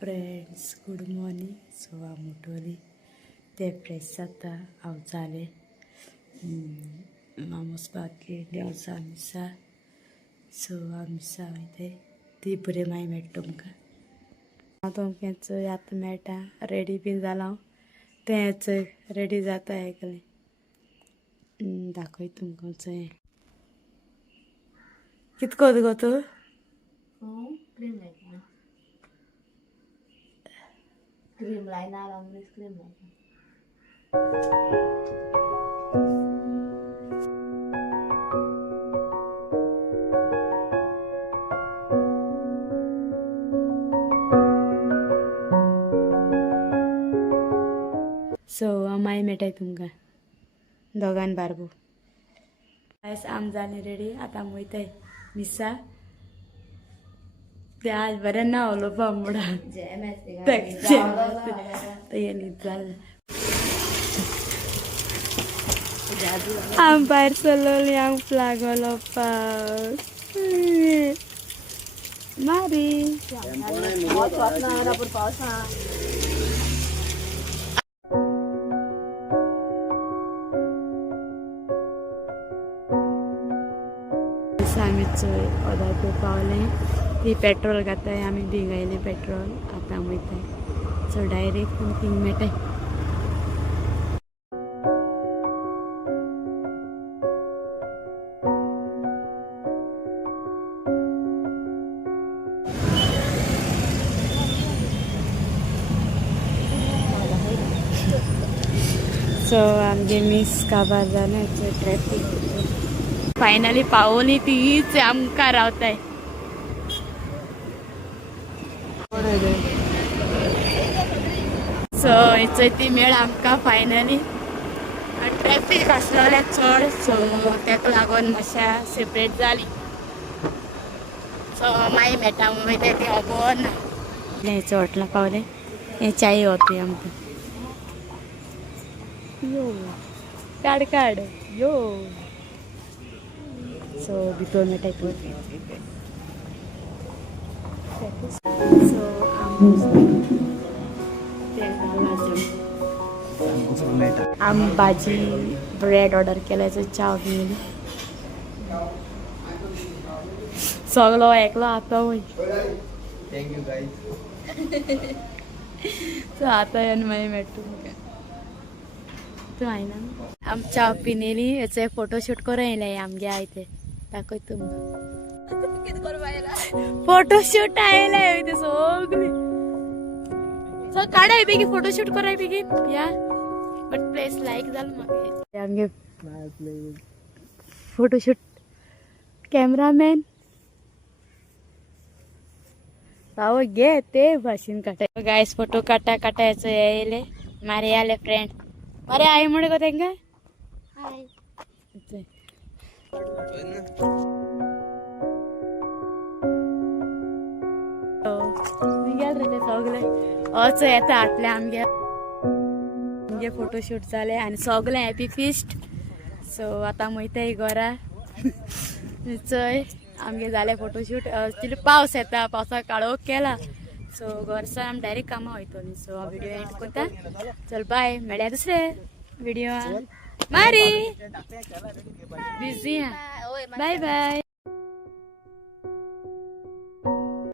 Friends good morning. So हांव उठोली ते fresh जाता हांव जालें मामूस बाकी देवसा मिसा. सो हांव मिसा वयताय ती बरें मागीर मेळटा तुमकां. हांव तुमकां चोय आतां मेळटा रेडी बीन जालां हांव तें चोय रेडी जाता आयकलें दाखय तुमकां चोय कितें कोत गो तूं. क्रीम लायता क्रीम लायना लावून क्रीम लायता. सो मागीर मेळटाय तुमकां दोगांन बारबू. आयज आम जालें रेडी आतां आमी वयताय मिसा. ते आज बरें ना उलोवपा म्हणून तें न्हीद जालें. आम भायर सरलोलीं आमक लागलो पावस मारी. आमी चोय ओदापूर पावलें ती पेट्रोल घाताय आमी भिंगायलें पेट्रोल आतां वयताय. सो डायरेक्ट थिंग मेळटाय. सो आमगे मिस काबार जालें ट्रॅफिक फायनली पावली तीच आमकां रावताय. सो हेचो ती मेळ आमकां फायनली ट्रॅफिक आसलोलें चड सो तेका लागून मातशें सेपरेट जाली. सो मागीर मेळटा वयताय ती खबर ना. हेचो हॉटेलां पावलें हें चाय होती आमकां. यो काड यो. सो भितर मेळटाय पळय. सो आम भाजी ब्रेड ऑर्डर केल्याचो चाव घेवन सगलो एकलो आता वय. Thank you guys. सो आता येवन मागीर मेळटा तुमकां. तूं आयना आम चाव पिनेली हेचो फोटोशूट करूं येयलें आमगे आय ते दाखय तुमकां. फोटोशूट आयलें ते सगळीं. सो काडाय बेगीन फोटोशूट कराय बेगीन या. बट प्लेस लायक जालें म्हाका आमगे फोटोशूट कॅमेरामॅन पाव घे ते भाशेन काटाय. गायस फोटो काटा हेचो येयले मारे आले फ्रेंड मारे आई म्हण गो तेंकां हाय. गेल रे ते सगळे असो येता आतले आमगे फोटोशूट जाले आनी सगळे हॅपी फिस्ट. सो आतां वयताय घरा. चोय आमगे जाले फोटोशूट चिली पावस येता पावसा काळोख केला. सो घरसान आमी डायरेक्ट कामां वयतलीं. सो हांव व्हिडिओ एंड करता. चल बाय मेळ्या दुसरे व्हिडिओ मारी बिझी हा. Bye bye.